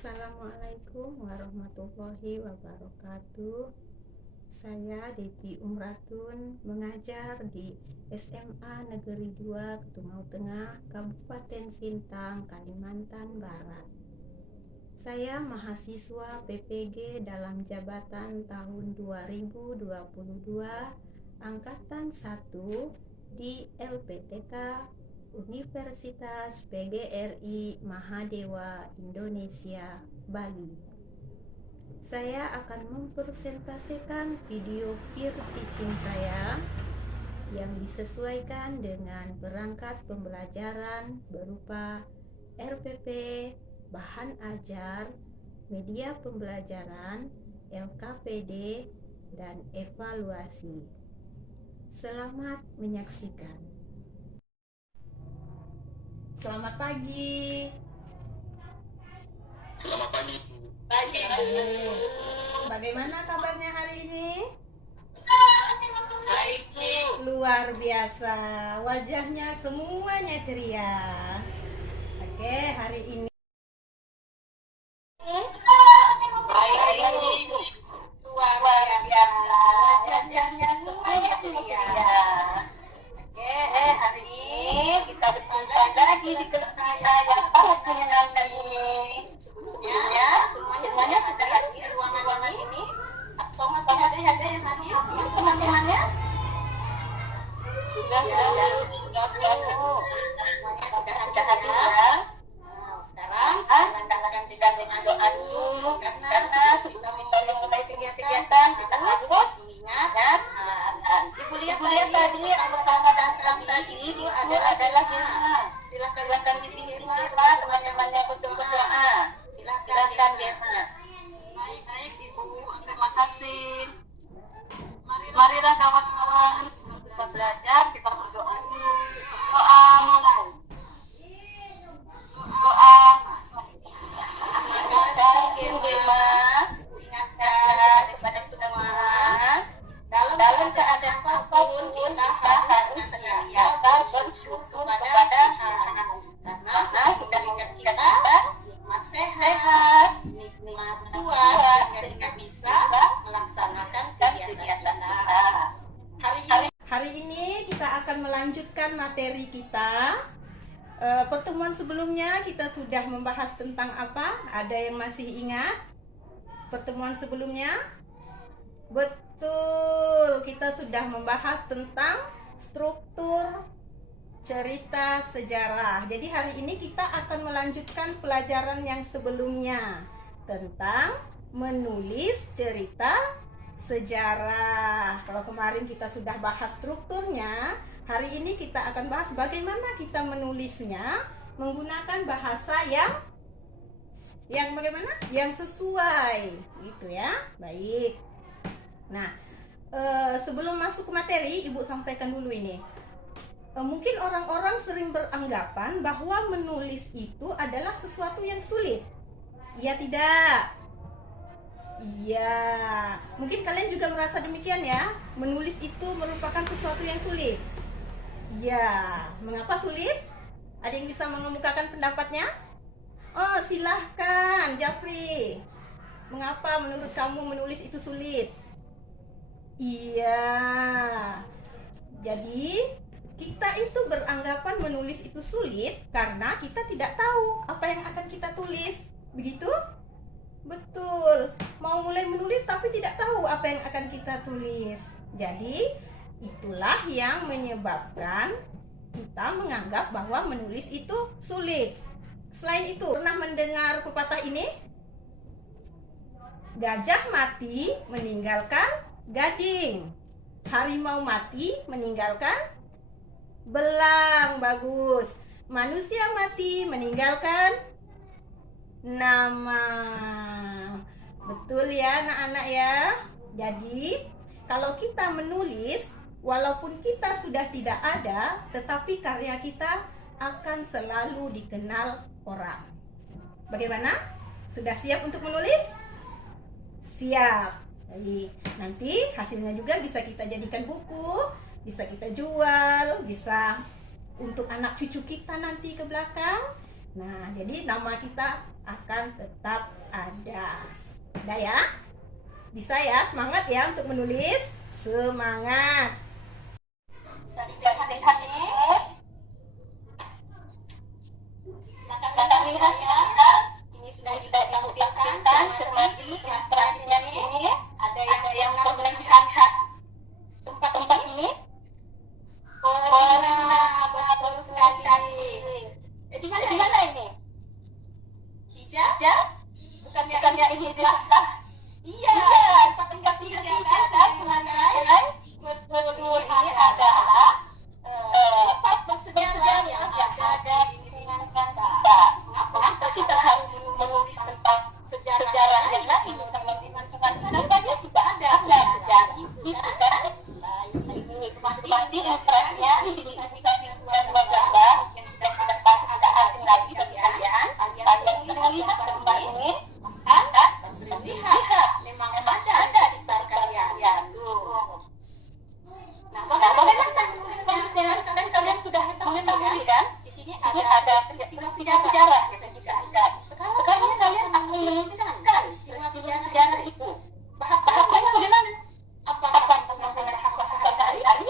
Assalamualaikum warahmatullahi wabarakatuh. Saya Devi Umratun, mengajar di SMA Negeri 2 Ketumau Tengah, Kabupaten Sintang, Kalimantan Barat. Saya mahasiswa PPG dalam jabatan tahun 2022 Angkatan 1 di LPTK Universitas PGRI Mahadewa Indonesia, Bali. Saya akan mempresentasikan video peer teaching saya yang disesuaikan dengan perangkat pembelajaran berupa RPP, bahan ajar, media pembelajaran, LKPD, dan evaluasi. Selamat menyaksikan. Selamat pagi. Selamat pagi. Bagaimana kabarnya hari ini? Baik, Bu. Luar biasa. Wajahnya semuanya ceria. Oke, hari ini Baik, Bu. luar biasa. Wajahnya semuanya ceria. Oke, hari ini kita berjumpa lagi di kelas kita yang sangat menyenangkan ini. Ya, semuanya sudah hadir di ruangan ini. Atau masih ada yang hadir teman-temannya? Sudah, semuanya sudah hadir ya. Sekarang kita akan dengan doa dulu karena sebelum kita mulai kegiatan kita harus mengingat Ibu lihat tadi pertama dan tadi itu adalah Dema. Silakan diterima teman-teman yang berdoa. Silakan Dema. Baik, Ibu. Terima kasih. Marilah kawan-kawan kita belajar, kita berdoa dulu. Doa mulai. Doa. Terima kasih Dema. Ingatkan kepada semua dalam keadaan apapun kita harus senantiasa bersyukur kepada Allah karena sudah memberikan kita nikmat sehat, nikmat kuat sehingga kita bisa melaksanakan kegiatan kita. Hari ini kita akan melanjutkan materi kita. Pertemuan sebelumnya kita sudah membahas tentang apa? Ada yang masih ingat pertemuan sebelumnya? Betul, kita sudah membahas tentang struktur cerita sejarah. Jadi hari ini kita akan melanjutkan pelajaran yang sebelumnya tentang menulis cerita sejarah. Kalau kemarin kita sudah bahas strukturnya, hari ini kita akan bahas bagaimana kita menulisnya menggunakan bahasa yang bagaimana? Yang sesuai, gitu ya. Baik. Nah, sebelum masuk ke materi, Ibu sampaikan dulu ini. Mungkin orang-orang sering beranggapan bahwa menulis itu adalah sesuatu yang sulit. Iya tidak? Iya. Mungkin kalian juga merasa demikian ya. Menulis itu merupakan sesuatu yang sulit. Iya. Mengapa sulit? Ada yang bisa mengemukakan pendapatnya? Oh, silahkan, Jafri. Mengapa menurut kamu menulis itu sulit? Iya. Jadi kita itu beranggapan menulis itu sulit karena kita tidak tahu apa yang akan kita tulis. Begitu? Betul. Mau mulai menulis tapi tidak tahu apa yang akan kita tulis. Jadi itulah yang menyebabkan kita menganggap bahwa menulis itu sulit. Selain itu, pernah mendengar pepatah ini? Gajah mati meninggalkan gading, harimau mati meninggalkan belang. Bagus. Manusia mati meninggalkan nama. Betul ya anak-anak ya. Jadi kalau kita menulis, walaupun kita sudah tidak ada, tetapi karya kita akan selalu dikenal orang. Bagaimana? Sudah siap untuk menulis? Siap. Jadi nanti hasilnya juga bisa kita jadikan buku, bisa kita jual, bisa untuk anak cucu kita nanti ke belakang. Nah, jadi nama kita akan tetap ada. Udah ya? Bisa ya? Semangat ya untuk menulis? Semangat! Bisa lihat nih. Silakan lihat ya. Ini sudah ditampilkan seperti ilustrasinya ini. Ada yang boleh lihat tempat ini. Nah, betul sekali. Di mana ini? Hijau? Bukannya ini adalah iya, tempat hijau kan sebagai betul ini adalah tempat bersejarah yang ada di lingkungan kita. Kenapa kita harus menulis tentang sejarah yang lain? Teman-teman saja sudah ada sejarah itu kan? Ini seperti ilustrasinya di sini bisa dua gambar yang sudah tidak asing lagi bagi kalian. Kalian menulis gambar ini dan lihat memang ada di sekitar kalian. Nah, bagaimana tulisnya? Kan kalian sudah mengetahui kan? Di sini ada peristiwa sejarah yang bisa dilihat. Sekarang kalian akan menuliskan peristiwa sejarah itu. Bahasanya bagaimana? Apa menggunakan bahasa sehari-hari?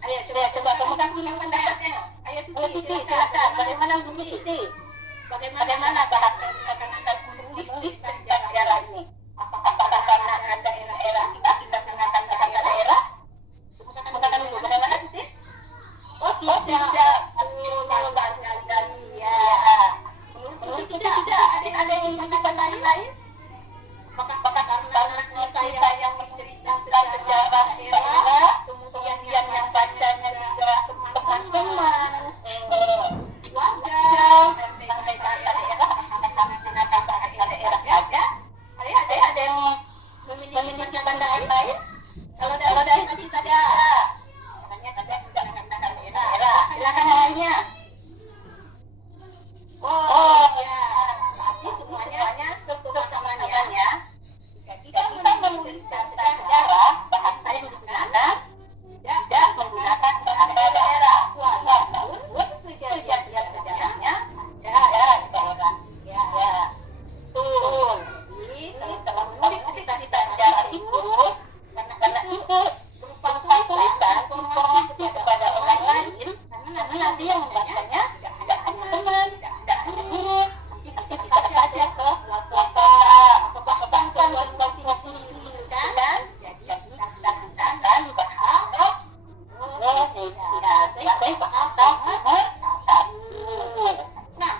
Ayo coba kamu punya pendapatnya. Ayo Titi, silakan. Bagaimana Bu Titi? Bagaimana bahasa akan menulis sejarah ini? Apakah karena ada daerah kita menggunakan bahasa daerah? Menggunakan dulu bagaimana Titi? Oh tidak, ya. Menurut tidak ada yang menggunakan lain? Apakah karena kita yang mencerita sejarah daerah, kemudian yang bacanya juga teman-teman, warga, dan daerah menggunakan bahasa daerah saja? Ada yang memiliki pandangan lain? Kalau dari tadi ada, katanya menggunakan daerah. Silakan lainnya. Oh ya, tapi semuanya sepemahaman ya. Jika kita menulis sejarah, bahasa yang digunakan tidak menggunakan bahasa daerah. Walaupun kejadian sejarahnya ada di daerah. Ya, betul. Jadi setelah menulis cerita sejarah itu, karena itu berupa tulisan informasi kepada orang lain, karena nanti yang membacanya tidak hanya teman, tidak hanya guru, nanti bisa saja ke kota atau bahkan ke luar provinsi kan? Jadi kita akan bahasa Indonesia sebagai bahasa nomor 1. Nah,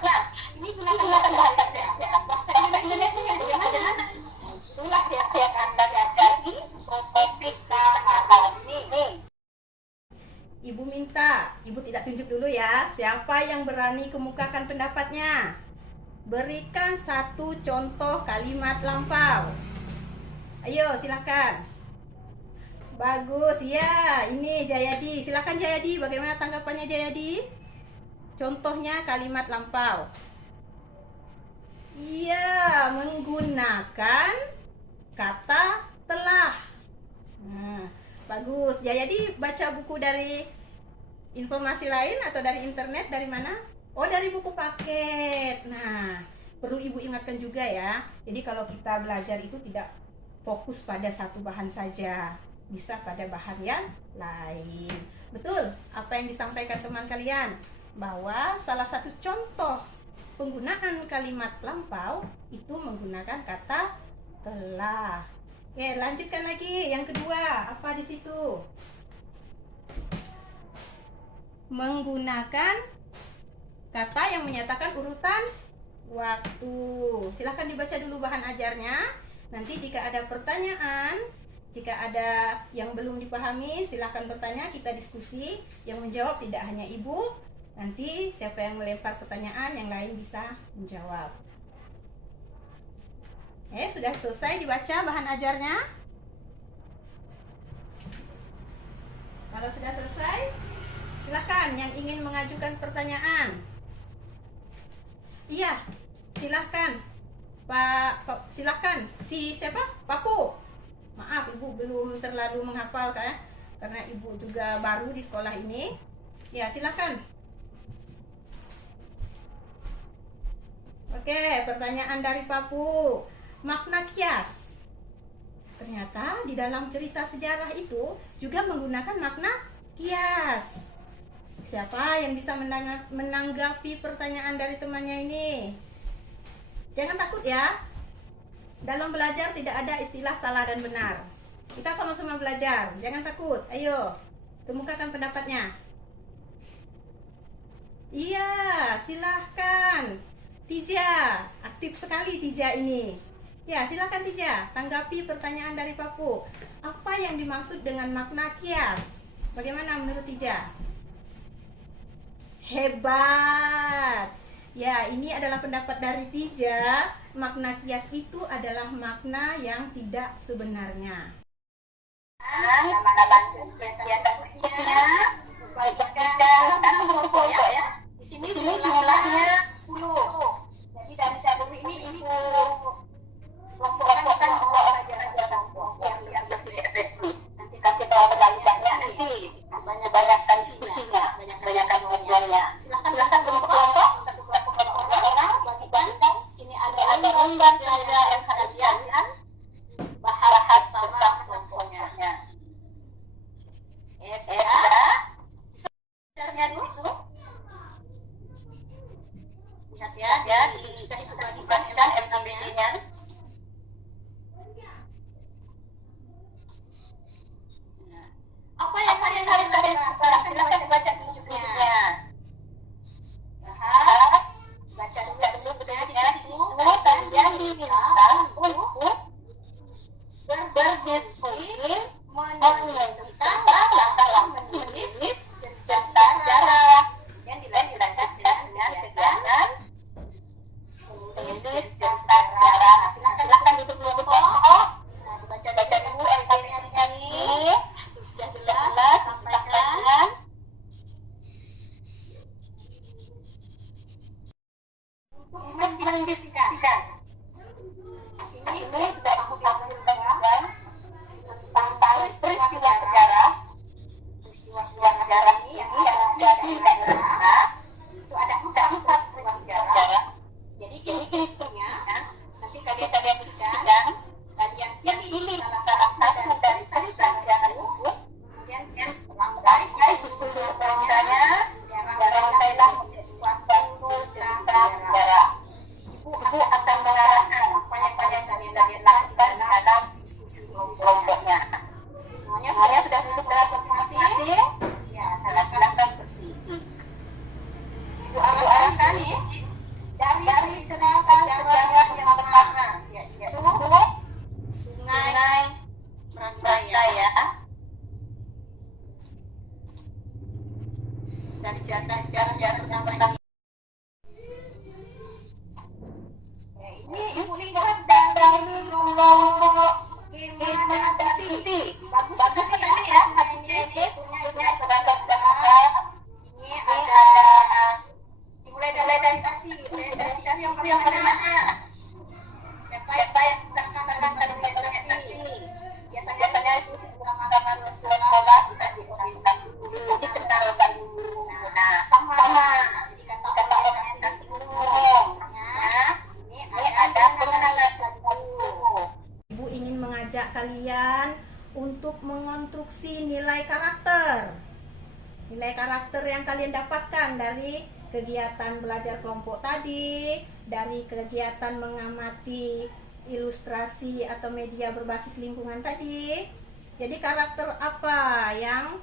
ini gunakan bahasa Indonesia yang bagaimana? Itulah yang akan pelajari topik kita hari ini. Ibu minta, Ibu tidak tunjuk dulu ya. Siapa yang berani kemukakan pendapatnya? Berikan satu contoh kalimat lampau. Ayo, silakan. Bagus, ya. Ini Jayadi. Silakan Jayadi. Bagaimana tanggapannya Jayadi? Contohnya kalimat lampau. Iya, menggunakan kata telah. Nah, bagus. Jayadi baca buku dari informasi lain atau dari internet, dari mana? Oh, dari buku paket. Nah, perlu Ibu ingatkan juga ya. Jadi kalau kita belajar itu tidak fokus pada satu bahan saja, bisa pada bahan yang lain. Betul apa yang disampaikan teman kalian, bahwa salah satu contoh penggunaan kalimat lampau itu menggunakan kata telah. Oke, lanjutkan lagi. Yang kedua, apa di situ? Menggunakan kata yang menyatakan urutan waktu. Silahkan dibaca dulu bahan ajarnya. Nanti jika ada pertanyaan, jika ada yang belum dipahami, silahkan bertanya, kita diskusi. Yang menjawab tidak hanya Ibu, nanti siapa yang melempar pertanyaan, yang lain bisa menjawab. Sudah selesai dibaca bahan ajarnya? Kalau sudah selesai, silakan yang ingin mengajukan pertanyaan. Iya, silakan. Silakan. Siapa? Papu. Maaf, Ibu belum terlalu menghafal kan? Karena Ibu juga baru di sekolah ini. Ya, silakan. Oke, pertanyaan dari Papu. Makna kias. Ternyata di dalam cerita sejarah itu juga menggunakan makna kias. Siapa yang bisa menanggapi pertanyaan dari temannya ini? Jangan takut ya. Dalam belajar tidak ada istilah salah dan benar. Kita sama-sama belajar. Jangan takut. Ayo, kemukakan pendapatnya. Iya, silahkan. Tija, aktif sekali Tija ini. Ya, silahkan Tija, tanggapi pertanyaan dari Papu. Apa yang dimaksud dengan makna kias? Bagaimana menurut Tija? Hebat. Ya, ini adalah pendapat dari Tija. Makna kias itu adalah makna yang tidak sebenarnya. Lanjut kegiatan berikutnya. Bagikan kelompok ya. Di sini jumlahnya 10. Jadi dari 10 ini ibu kelompokkan dua saja kelompok yang resmi. Nanti kalau berlanjutnya nanti banyak diskusinya, banyak ngobrolnya. Silakan kelompok satu kelompok orang bagikan. Ini ada lembar pelajaran sekalian bahas sama kelompoknya. Sudah. Lihat di situ. Lihat ya, sudah dibagikan FKBD-nya. Apa yang harus kalian silakan baca tunjuknya. Baca dulu betulnya di situ. Kalian diminta untuk berdiskusi tentang langkah menulis cerita sejarah yang dilanjutkan dengan kegiatan menulis cerita sejarah. Silakan duduk kelompok. Nah, dibaca dulu FKB-nya di sini. Sudah jelas sampaikan. Untuk mendiskusikan. Di sini sudah aku gambarkan tentang peristiwa sejarah. Peristiwa sejarah ini yang ada di daerah itu ada 4 peristiwa sejarah. Jadi instruksinya nanti kalian diskusikan, kalian pilih salah satu dari cerita itu, kemudian rangkai susun ceritanya, rangkailah menjadi suatu cerita sejarah. Ibu akan mengarahkan apa yang kalian lakukan dalam diskusi kelompoknya. Semuanya sudah duduk dalam masing-masing. Ya, silakan berdiskusi. Ibu arahkan dari cerita sejarah yang pertama, yaitu Sungai Merantaya. Dari cerita sejarah yang pertama ini ibu lihat dari kelompok gimana Titi. Bagus ini ya, ini punya tebak-tebak. Ini ada dimulai dari tasi yang pertama. Siapa yang akan tadi? Biasanya itu sama sekolah kita diorientasi dulu, dikenalkan dulu. Nah, sama. Jadi kata orientasi dulu. Ini ada pengenalan dulu. Ibu ingin mengajak kalian untuk mengonstruksi nilai karakter. Nilai karakter yang kalian dapatkan dari kegiatan belajar kelompok tadi, dari kegiatan mengamati ilustrasi atau media berbasis lingkungan tadi. Jadi karakter apa yang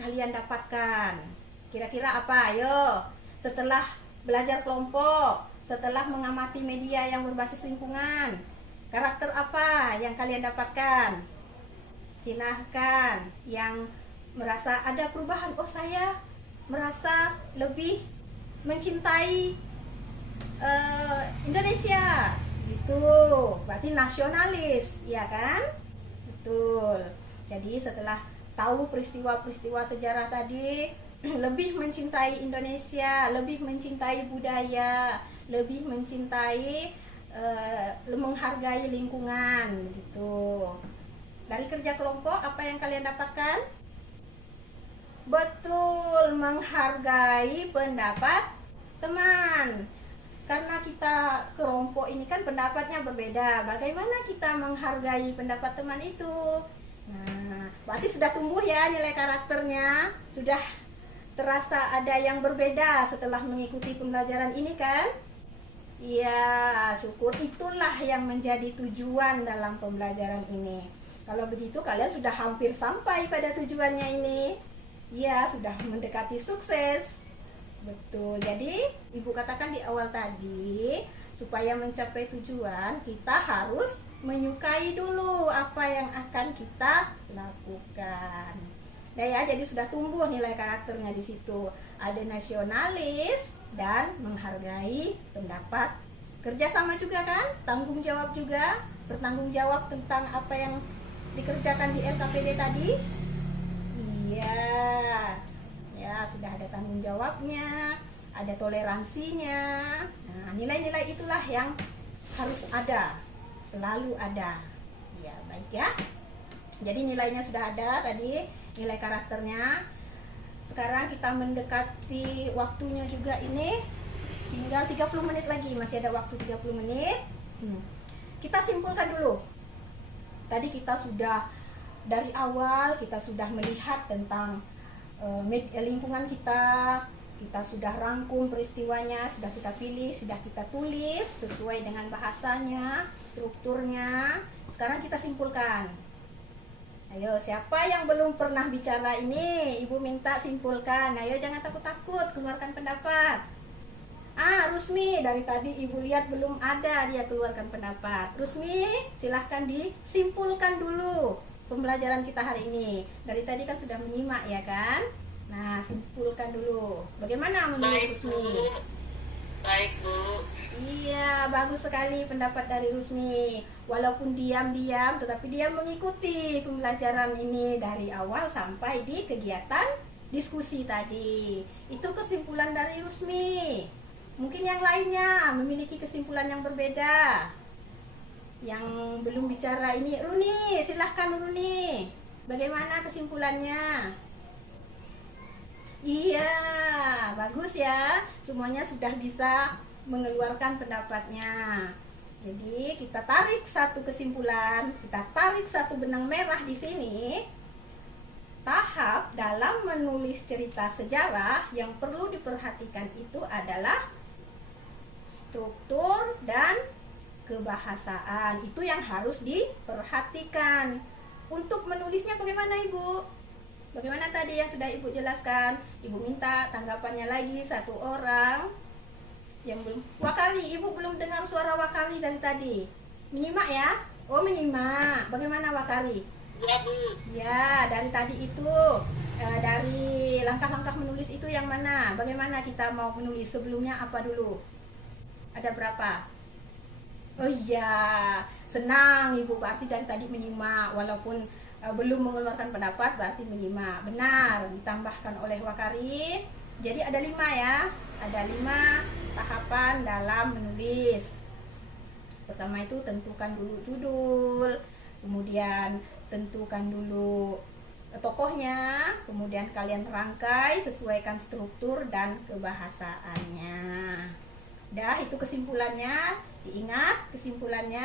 kalian dapatkan? Kira-kira apa? Ayo, setelah belajar kelompok, setelah mengamati media yang berbasis lingkungan, karakter apa yang kalian dapatkan? Silahkan yang merasa ada perubahan. Oh, saya merasa lebih mencintai Indonesia gitu, berarti nasionalis, ya kan? Betul. Jadi setelah tahu peristiwa-peristiwa sejarah tadi, lebih mencintai Indonesia, lebih mencintai budaya, lebih mencintai menghargai lingkungan gitu. Dari kerja kelompok apa yang kalian dapatkan? Betul, menghargai pendapat teman. karena kita kelompok ini kan pendapatnya berbeda. Bagaimana kita menghargai pendapat teman itu? Nah, berarti sudah tumbuh ya nilai karakternya, sudah terasa ada yang berbeda setelah mengikuti pembelajaran ini kan? Iya, syukur, itulah yang menjadi tujuan dalam pembelajaran ini. Kalau begitu kalian sudah hampir sampai pada tujuannya ini. Iya, sudah mendekati sukses. Betul. Jadi, Ibu katakan di awal tadi, supaya mencapai tujuan, kita harus menyukai dulu apa yang akan kita lakukan. Nah ya, jadi sudah tumbuh nilai karakternya di situ. Ada nasionalis dan menghargai pendapat. Kerjasama juga kan, tanggung jawab juga, bertanggung jawab tentang apa yang dikerjakan di LKPD tadi. Iya, ya sudah ada tanggung jawabnya, ada toleransinya. Nah, nilai-nilai itulah yang harus ada, selalu ada. Ya, baik ya. Jadi nilainya sudah ada tadi, nilai karakternya. Sekarang kita mendekati waktunya juga ini. Tinggal 30 menit lagi, masih ada waktu 30 menit. Kita simpulkan dulu. Tadi kita sudah dari awal kita sudah melihat tentang lingkungan kita sudah rangkum peristiwanya, sudah kita pilih, sudah kita tulis sesuai dengan bahasanya, strukturnya. Sekarang kita simpulkan. Ayo, siapa yang belum pernah bicara ini? Ibu minta simpulkan. Ayo, jangan takut-takut, keluarkan pendapat. Rusmi, dari tadi Ibu lihat belum ada dia keluarkan pendapat. Rusmi, silahkan disimpulkan dulu pembelajaran kita hari ini. Dari tadi kan sudah menyimak ya kan? Nah, simpulkan dulu. Bagaimana menurut Rusmi? Baik, Bu. Iya, bagus sekali pendapat dari Rusmi. Walaupun diam-diam, tetapi dia mengikuti pembelajaran ini dari awal sampai di kegiatan diskusi tadi. Itu kesimpulan dari Rusmi. Mungkin yang lainnya memiliki kesimpulan yang berbeda. Yang belum bicara ini, Runi, silahkan Runi. Bagaimana kesimpulannya? Iya, bagus ya. Semuanya sudah bisa mengeluarkan pendapatnya. Jadi kita tarik satu kesimpulan, kita tarik satu benang merah di sini. Tahap dalam menulis cerita sejarah yang perlu diperhatikan itu adalah struktur dan kebahasaan. Itu yang harus diperhatikan. Untuk menulisnya bagaimana Ibu? Bagaimana tadi yang sudah Ibu jelaskan? Ibu minta tanggapannya lagi satu orang yang belum. Wakari, Ibu belum dengar suara Wakari dari tadi. Menyimak ya? Oh, menyimak. Bagaimana Wakari? Ya, Bu. Ya, dari tadi itu dari langkah-langkah menulis itu yang mana? Bagaimana kita mau menulis? Sebelumnya apa dulu? Ada berapa? Oh iya, senang Ibu, berarti dari tadi menyimak. Walaupun belum mengeluarkan pendapat, berarti menyimak. Benar, ditambahkan oleh Wakari. Jadi ada 5 ya. Ada 5 tahapan dalam menulis. Pertama itu tentukan dulu judul, kemudian tentukan dulu tokohnya, kemudian kalian rangkai, sesuaikan struktur dan kebahasaannya. Dah, itu kesimpulannya. Diingat kesimpulannya,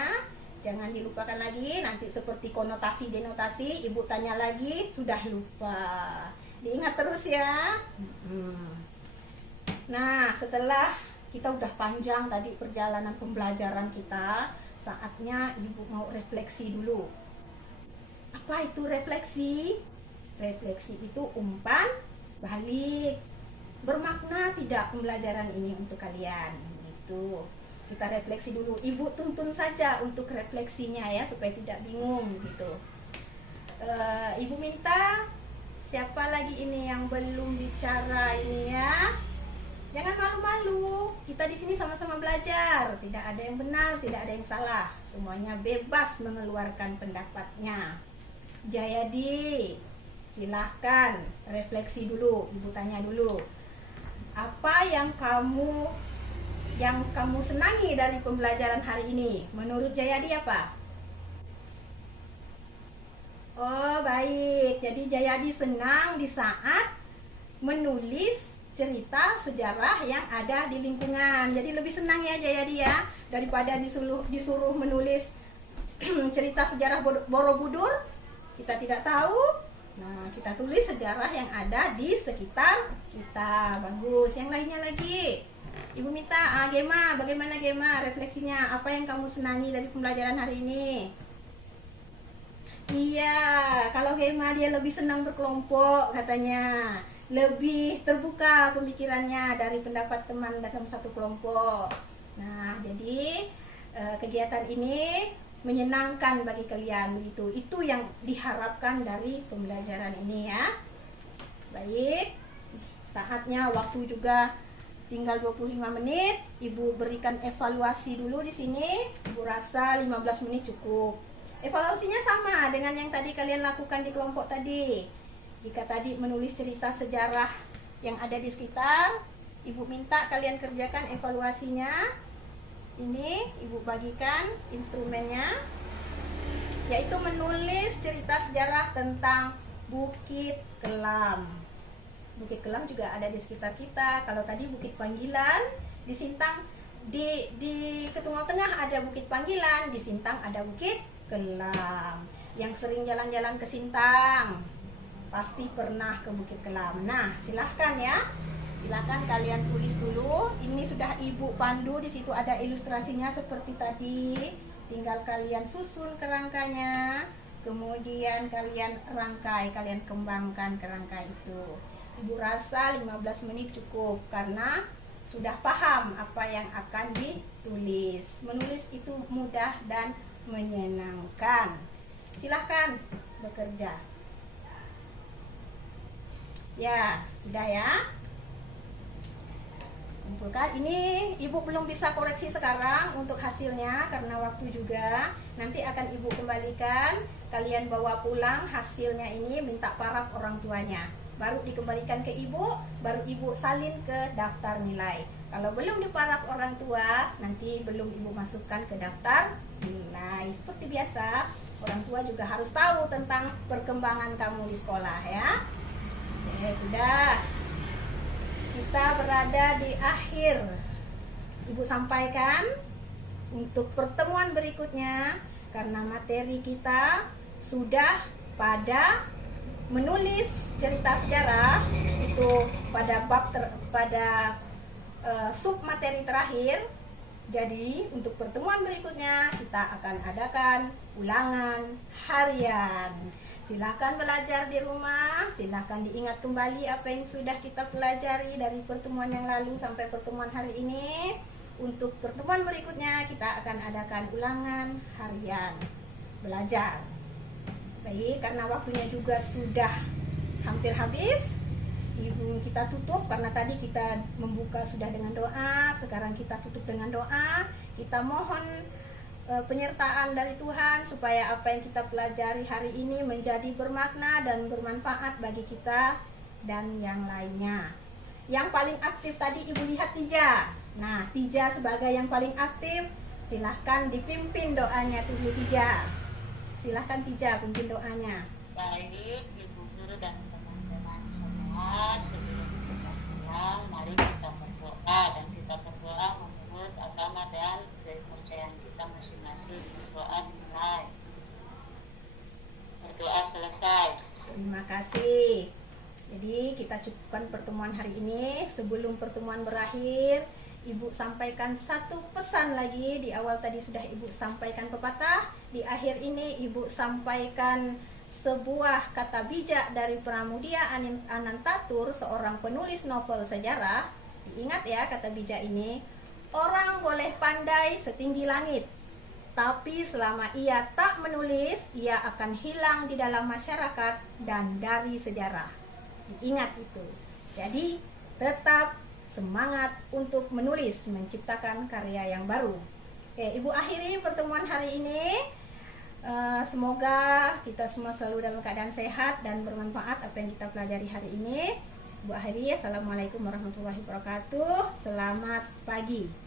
jangan dilupakan lagi. Nanti seperti konotasi denotasi, Ibu tanya lagi sudah lupa. Diingat terus ya. Nah, setelah kita udah panjang tadi perjalanan pembelajaran kita, saatnya Ibu mau refleksi dulu. Apa itu refleksi? Refleksi itu umpan balik. Bermakna tidak pembelajaran ini untuk kalian? Gitu. Kita refleksi dulu. Ibu tuntun saja untuk refleksinya ya, supaya tidak bingung gitu. Ibu minta siapa lagi ini yang belum bicara ini ya? Jangan malu-malu. Kita di sini sama-sama belajar. Tidak ada yang benar, tidak ada yang salah. Semuanya bebas mengeluarkan pendapatnya. Jayadi, silahkan refleksi dulu. Ibu tanya dulu. Apa yang kamu senangi dari pembelajaran hari ini? Menurut Jayadi apa? Oh, baik. Jadi Jayadi senang di saat menulis cerita sejarah yang ada di lingkungan. Jadi lebih senang ya Jayadi ya, daripada disuruh menulis cerita sejarah Borobudur kita tidak tahu. Nah, kita tulis sejarah yang ada di sekitar kita. Bagus. Yang lainnya lagi. Ibu minta, Gema, bagaimana Gema refleksinya? Apa yang kamu senangi dari pembelajaran hari ini? Iya, kalau Gema dia lebih senang berkelompok katanya. Lebih terbuka pemikirannya dari pendapat teman dalam satu kelompok. Nah, jadi kegiatan ini menyenangkan bagi kalian begitu. Itu yang diharapkan dari pembelajaran ini ya. Baik. Saatnya waktu juga tinggal 25 menit. Ibu berikan evaluasi dulu di sini. Ibu rasa 15 menit cukup. Evaluasinya sama dengan yang tadi kalian lakukan di kelompok tadi. Jika tadi menulis cerita sejarah yang ada di sekitar, Ibu minta kalian kerjakan evaluasinya. Ini Ibu bagikan instrumennya, yaitu menulis cerita sejarah tengah Bukit Kelam. Bukit Kelam juga ada di sekitar kita. Kalau tadi Bukit Panggilan, di Sintang, di Ketunggal Tengah ada Bukit Panggilan, di Sintang ada Bukit Kelam. Yang sering jalan-jalan ke Sintang pasti pernah ke Bukit Kelam. Nah, silahkan ya. Silahkan kalian tulis dulu. Ini sudah Ibu pandu, di situ ada ilustrasinya seperti tadi. Tinggal kalian susun kerangkanya, kemudian kalian rangkai, kalian kembangkan kerangka itu. Ibu rasa 15 menit cukup karena sudah paham apa yang akan ditulis. Menulis itu mudah dan menyenangkan. Silahkan bekerja. Ya, sudah ya. Kumpulkan. Ini Ibu belum bisa koreksi sekarang untuk hasilnya karena waktu juga. Nanti akan Ibu kembalikan. Kalian bawa pulang hasilnya ini, minta paraf orang tuanya. Baru dikembalikan ke Ibu, baru Ibu salin ke daftar nilai. Kalau belum diparaf orang tua, nanti belum Ibu masukkan ke daftar nilai. Seperti biasa, orang tua juga harus tahu tentang perkembangan kamu di sekolah ya. Oke, sudah. Kita berada di akhir. Ibu sampaikan untuk pertemuan berikutnya, karena materi kita sudah pada menulis cerita sejarah itu pada sub materi terakhir. Jadi untuk pertemuan berikutnya kita akan adakan ulangan harian. Silakan belajar di rumah, silakan diingat kembali apa yang sudah kita pelajari dari pertemuan yang lalu sampai pertemuan hari ini. Untuk pertemuan berikutnya kita akan adakan ulangan harian belajar. Baik, karena waktunya juga sudah hampir habis, Ibu kita tutup karena tadi kita membuka sudah dengan doa, sekarang kita tutup dengan doa. Kita mohon penyertaan dari Tuhan supaya apa yang kita pelajari hari ini menjadi bermakna dan bermanfaat bagi kita dan yang lainnya. Yang paling aktif tadi Ibu lihat Tija. Nah, Tija sebagai yang paling aktif, silahkan dipimpin doanya Ibu Tija. Silahkan Tija, pimpin doanya. Baik, Ibu Guru dan teman-teman semua, sebelum kita pulang, mari kita berdoa, dan kita berdoa menurut agama dan kepercayaan kita masing-masing. Berdoa dimulai. Berdoa selesai. Terima kasih. Jadi kita cukupkan pertemuan hari ini. Sebelum pertemuan berakhir, Ibu sampaikan satu pesan lagi. Di awal tadi sudah Ibu sampaikan pepatah. Di akhir ini Ibu sampaikan sebuah kata bijak dari Pramudia Anantatur, seorang penulis novel sejarah. Ingat ya kata bijak ini. Orang boleh pandai setinggi langit, tapi selama ia tak menulis, ia akan hilang di dalam masyarakat dan dari sejarah. Ingat itu. Jadi tetap semangat untuk menulis, menciptakan karya yang baru. Oke, Ibu akhiri pertemuan hari ini. Semoga kita semua selalu dalam keadaan sehat dan bermanfaat apa yang kita pelajari hari ini. Ibu akhiri, assalamualaikum warahmatullahi wabarakatuh. Selamat pagi.